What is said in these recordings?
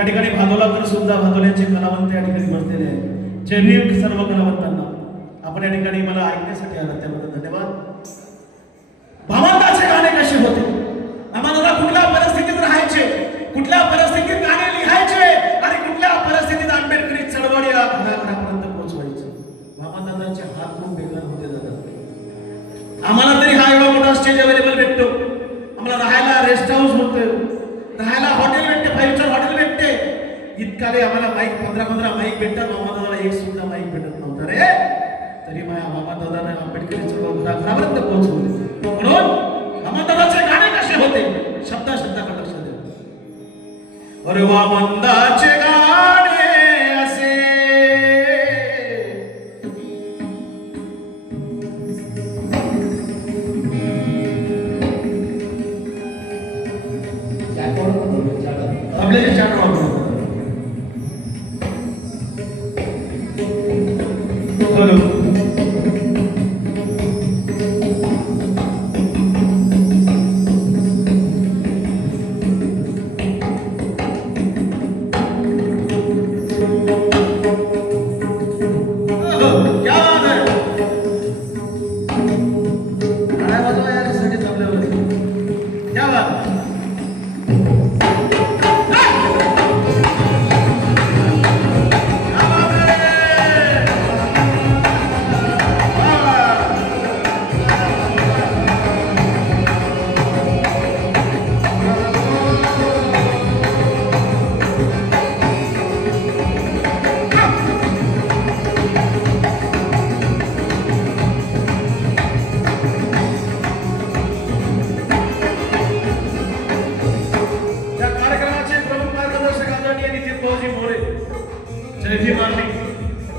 या ठिकाणी भादोलाकर सुद्धा भादोल्याचे कलावंत या ठिकाणी बसलेले आहेत. जय भीम सर्व कलावंतांना. आपण या ठिकाणी मला ऐकण्यासाठी आलात त्याबद्दल धन्यवाद. भावंताचे गाणे कसे होते, आम्हाला कुठल्या परिस्थितीत राहायचे, कुठल्या परिस्थितीत गाणे लिहायचे आणि कुठल्या परिस्थितीत आंबेडकरी चळवळ या घराघरापर्यंत पोहोचवायचे. भावंतांचे हात खूप बेकार होते दादा. आम्हाला तरी हा एवढा मोठा स्टेज अवेलेबल भेटतो, आम्हाला राहायला रेस्ट हाऊस होते, राहायला हॉटेल भेटते, 5 स्टार हॉटेल भेटते. इतकाले आम्हाला माईक 15 माईक भेटतात. मामादादाला एक सुद्धा माईक भेटत नव्हता रे. तरी मामादादाने आंबेडकरी चळवळ घराघरापर्यंत पोहोचवली. म्हणून मामादादाचे गाणे कसे होते शब्दाकडे लक्ष द्या. अरे वामंदाचे गाणे असे आपल्याला चार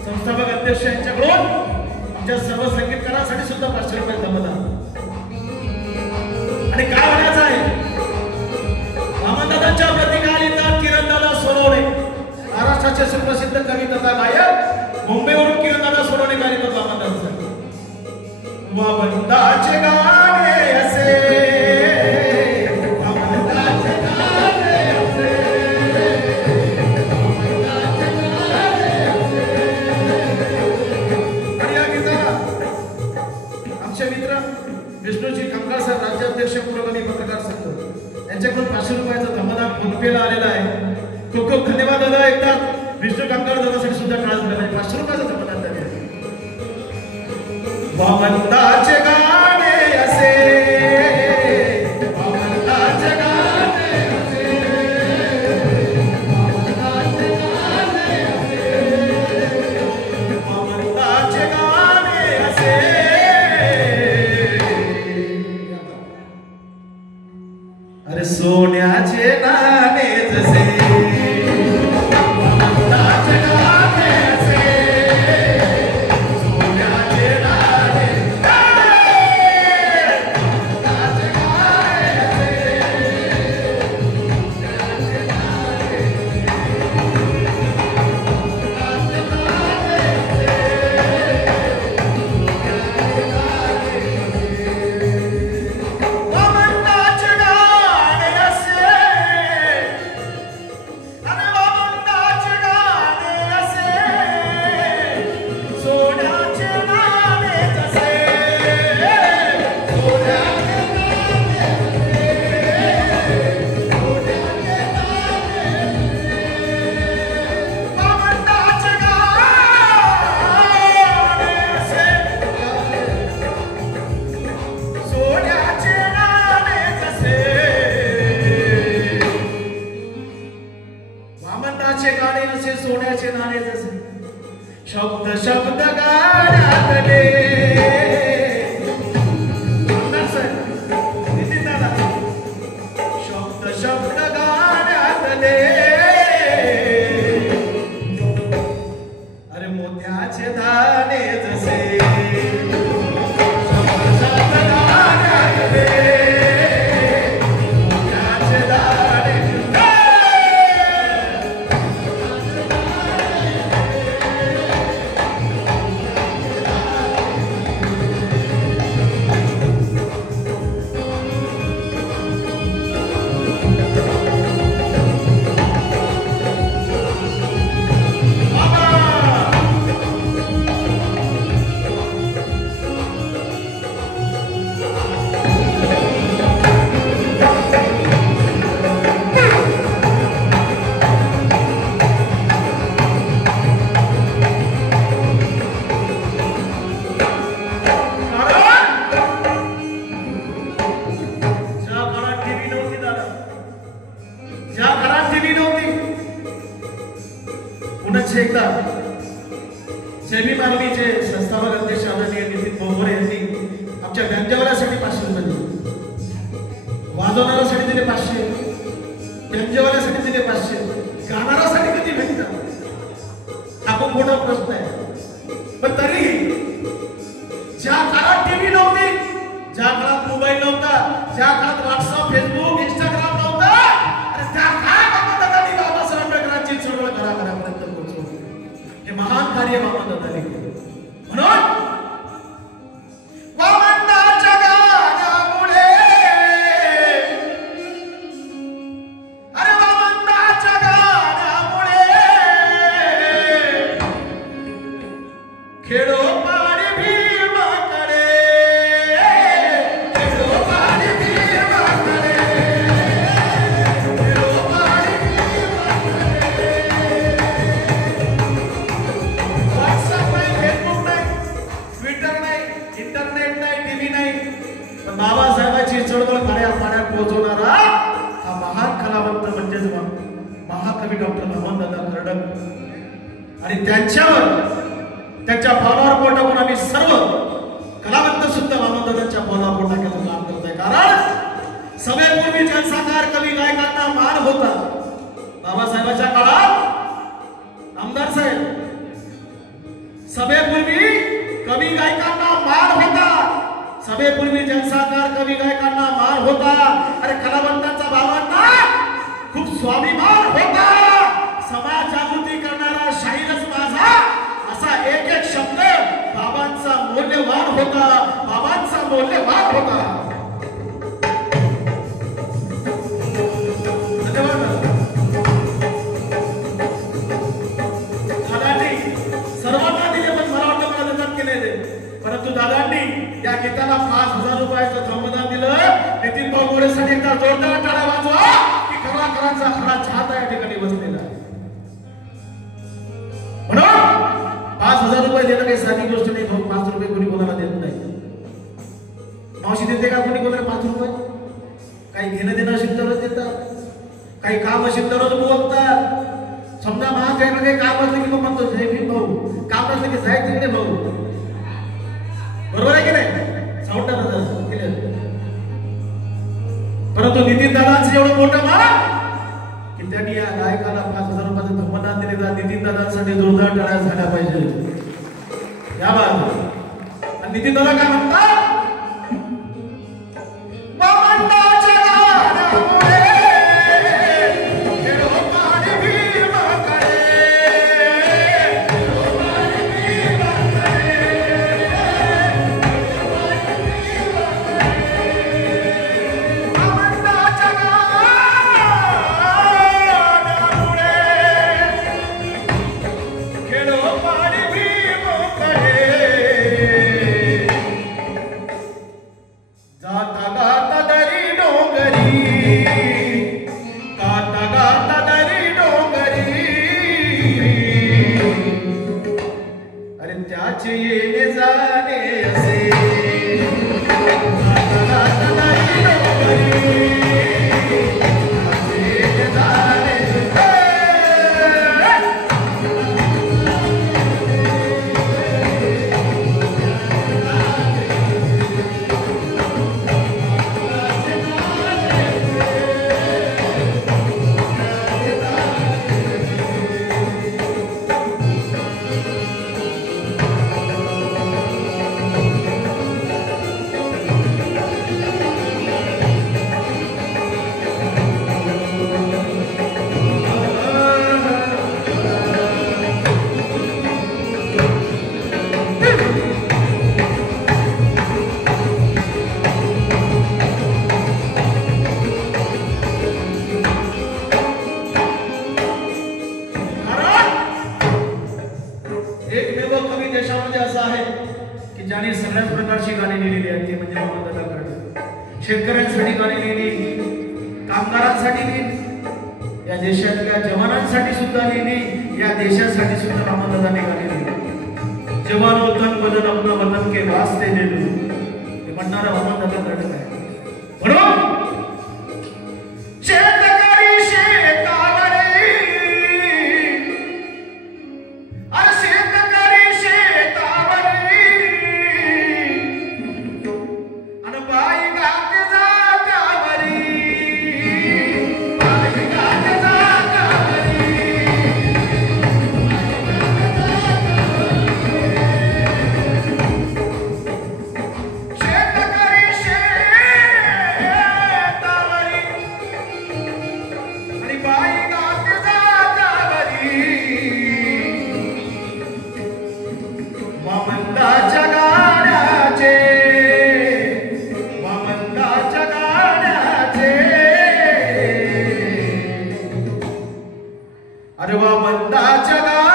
संस्थापक अध्यक्ष यांच्याकडून आमच्या सर्व संगीतकारांसाठी सुद्धा 500 रुपये जमत आहे. आणि काय म्हणायचं आहे, मामादादांच्या प्रतिका लिहितात किरणदादा सोनवणे, महाराष्ट्राचे सुप्रसिद्ध कवी तथा गायक. मुंबईवरून किरणदादा सोनवणे काय लिहितात मामादादांसाठी. मामादाचे गाणे असे विष्णूजी कामगार सर, राज्याध्यक्ष पुरोगामी पत्रकार संघ यांच्याकडून 500 रुपयाचा धमदान फोनपेला आलेला आहे. खूप खूप धन्यवाद दादा. एकदा विष्णू कामगार दादासाठी सुद्धा टाळा झालेला आहे. 500 रुपयाचा धमदान द्या. वामंदाचे गाणे असे, वामंदाचे गाणे असे, वामंदाचे गाणे असे, वामंदाचे गाणे असे. अरे सोन्याचे नाणे जसे, वामंदाचे गाणे असे, सोन्याचे नाणे, वामंदाचे गाणे असे, सोन्याचे नाणे, वामंदाचे गाणे असे, वामंदाचे गाणे पुन्हा एकदा सेमी मार्मीचे संस्थापक अध्यक्ष आदरणीय नितीन बोरगोरे यांनी आमच्या व्यंजवाल्यासाठी 500 रुपये दिले, वाजवणाऱ्यासाठी दिले 500, व्यंजवाल्यासाठी दिले 500, गाणाऱ्यासाठी किती भेटतात हा खूप मोठा प्रश्न आहे. पण तरीही ज्या काळात टीव्ही नव्हती, ज्या काळात मोबाईल नव्हता, ज्या काळात व्हॉट्सअप, फेसबुक, इंस्टाग्राम नव्हता, त्या काळात बाबासाहेबांनी बाबासाहेब आंबेडकरांची चळवळ घराघरापर्यंत पोहोचवली. हे महान कार्य बाबासाहेबांनी केले. म्हणून वामनाच्या गाण्यामुळे, अरे वामनाच्या गाण्यामुळे खेडोपाडी भीमाकडे, खेडोपाडी भीमाकडे, खेडोपाडी भीमाकडे. व्हॉट्सअप नाही, फेसबुक नाही, ट्विटर नाही, इंटरनेट नाही, टीव्ही नाही, पण बाबासाहेबांची चळवळ खऱ्या पाण्यात पोहोचवणारा हा महान कलावंत म्हणजेच महाकवी डॉक्टर वामनदादा कर्डक. आणि त्यांच्या पावलावर पोट टाकून आम्ही सर्व कलावंत सुद्धा वामनदादांच्या पावलावर पोट टाकायचं काम करतोय. कारण सभेपूर्वी जनसाकार कवी गायकांना मान होता. बाबासाहेबांच्या काळात आमदार साहेब, सभेपूर्वी कवी गायकांना मान होता, सभेपूर्वी जनसाकार कवी गायकांना मान होता. अरे कलावंतांचा बाबांना खूप स्वाभिमान होता. समाज जागृती करणारा शाहीरच माझा असा एक एक शब्द बाबांचा मौल्यवान होता, बाबांचा मौल्यवान होता. दादांनी सर्वांना दिले, पण मला वाटतं मला दादात केले, परंतु दादांनी या गीताला 5,000 रुपयाचं श्रमदान दिलं. नितीन बोरगोरेसाठी एकदा जोरदार टाळ्या वाजवा की कलाकारांचा खरा चाहता या ठिकाणी बसलेला आहे. म्हणून 5,000 रुपये देणं काही साधी गोष्ट नाही. 5 रुपये कोणी कोणाला देत नाही. मावशी देते का कोणी कोणाला 5 रुपये? काही घेणं देणं असेल तरच देतात, काही काम असेल तरच बोलतात. समजा महाजयला काही काम असलं की मग म्हणतो जय भीम भाऊ, काम असलं की जाय तिकडे भाऊ. बरोबर आहे की नाही? साऊंड केलं. परंतु नितीन दादांचं एवढं मोठं मान की त्यांनी या गायकाला 5,000 रुपयाचं धर्मदान दिले. नितीन दादांसाठी जोरदार टाळ्या झाल्या पाहिजे. या बात नितीन दादा काय म्हणतात? ज्याने सगळ्याच प्रकारची गाणी लिहिलेली आहेत ते म्हणजे वामनदादा कर्डक. शेतकऱ्यांसाठी गाणी लिहिली, कामगारांसाठी लिहिली, या देशातल्या जवानांसाठी सुद्धा लिहिली, या देशासाठी सुद्धा वामनदादांनी गाणी लिहिली. जवान वतन बदन अपना वतन के वास्ते दे दो, हे म्हणणारा वामनदादा कर्डक आहे. म्हणून शेतकरी शेतावरी अरे वा मंदाच्या गाणे